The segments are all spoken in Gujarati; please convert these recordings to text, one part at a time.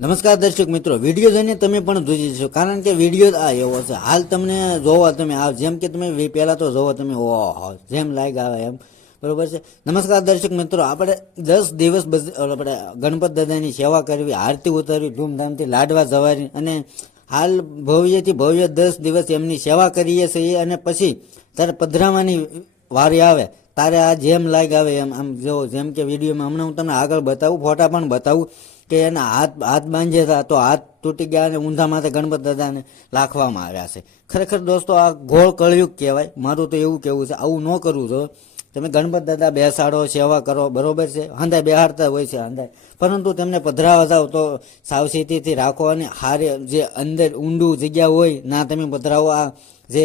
નમસ્કાર દર્શક મિત્રો વીડિયો જોઈને તમે પણ જોઈ જશો. કારણ કે વીડિયો આ એવો છે. હાલ તમને જોવા તમે આ જેમ કે તમે પહેલાં તો જોવો તમે, ઓહો, જેમ લાઈક આવે એમ. બરોબર છે? નમસ્કાર દર્શક મિત્રો, આપણે દસ દિવસ આપણે ગણપત દાદાની સેવા કરવી, આરતી ઉતારવી, ધૂમધામથી લાડવા જવાની અને હાલ ભવ્યથી ભવ્ય દસ દિવસ એમની સેવા કરીએ છીએ અને પછી ત્યારે પધરાવાની વારી આવે. તારે આ જેમ લાઈક આવે એમ, આમ જો, જેમ કે વિડીયોમાં હમણાં હું તમને આગળ બતાવું, ફોટા પણ બતાવું કે એના હાથ હાથ બાંધ્યા હતા તો હાથ તૂટી ગયા અને ઊંધા માથે ગણપત દાદાને લાખવામાં આવ્યા છે. ખરેખર દોસ્તો, આ ઘોળ કળિયુગ કહેવાય. મારું તો એવું કેવું છે, આવું ન કરવું જો. તમે ગણપત દાદા બેસાડો, સેવા કરો, બરોબર છે? હંધાય બેહાડતા હોય છે હંધાય. પરંતુ તેમને પધરાવા જાવ તો સાવચેતીથી રાખો અને હારે જે અંદર ઊંડું જગ્યા હોય, ના તમે પધરાવો. આ જે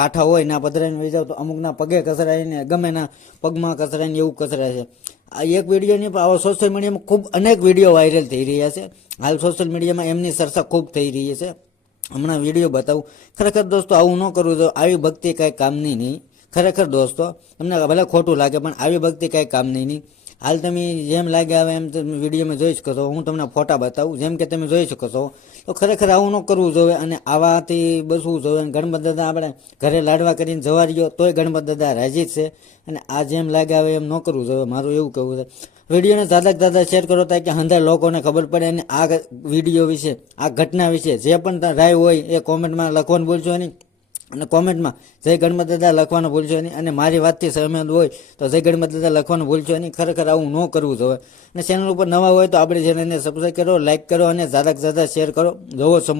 કાંઠા હોય ના પધરાઈને વહી તો અમુકના પગે કચરાઈને ગમે ના પગમાં કસરાઈને એવું કચરાય છે. આ એક વીડિયો નહીં પણ આવો સોશિયલ મીડિયામાં ખૂબ અનેક વીડિયો વાયરલ થઈ રહ્યા છે. હાલ સોશિયલ મીડિયામાં એમની ચર્ચા ખૂબ થઈ રહી છે. હમણાં વીડિયો બતાવું. ખરેખર દોસ્તો, આવું ન કરવું તો આવી ભક્તિ કાંઈ કામની નહીં. ખરેખર દોસ્તો, તમને ભલે ખોટું લાગે, પણ આવી ભક્તિ કાંઈ કામની નહીં. હાલ તમે જેમ લાગે આવે એમ તમે વિડીયોમાં જોઈ શકો છો. હું તમને ફોટા બતાવું. જેમ કે તમે જોઈ શકો છો, તો ખરેખર આવું ન કરવું જોઈએ અને આવાથી બસવું જોઈએ. અને ગણપત દાદા આપણે ઘરે લાડવા કરીને જવા રહ્યો, તોય ગણપત દાદા રાજી છે. અને આ જેમ લાગે આવે એમ ન કરવું જોઈએ. મારું એવું કહેવું છે. વિડીયોને દાદા દાદા શેર કરો કે હંધાર લોકોને ખબર પડે અને આ વીડિયો વિશે, આ ઘટના વિશે જે પણ રાય હોય એ કોમેન્ટમાં લખવાનું બોલશો નહીં. અને કોમેન્ટમાં, જય ગણમત દાદા, લખવાનું ભૂલશો નહીં. અને મારી વાતથી સહમત હોય તો જય ગણમત દાદા, લખવાનું ભૂલશો નહીં. ખરેખર આવું ન કરવું જોઈએ. અને ચેનલ ઉપર નવા હોય તો આપણે ચેનલને સબસ્ક્રાઈબ કરો લાઇક કરો અને ઝાદાક ઝાદા શેર કરો. જોવો સમ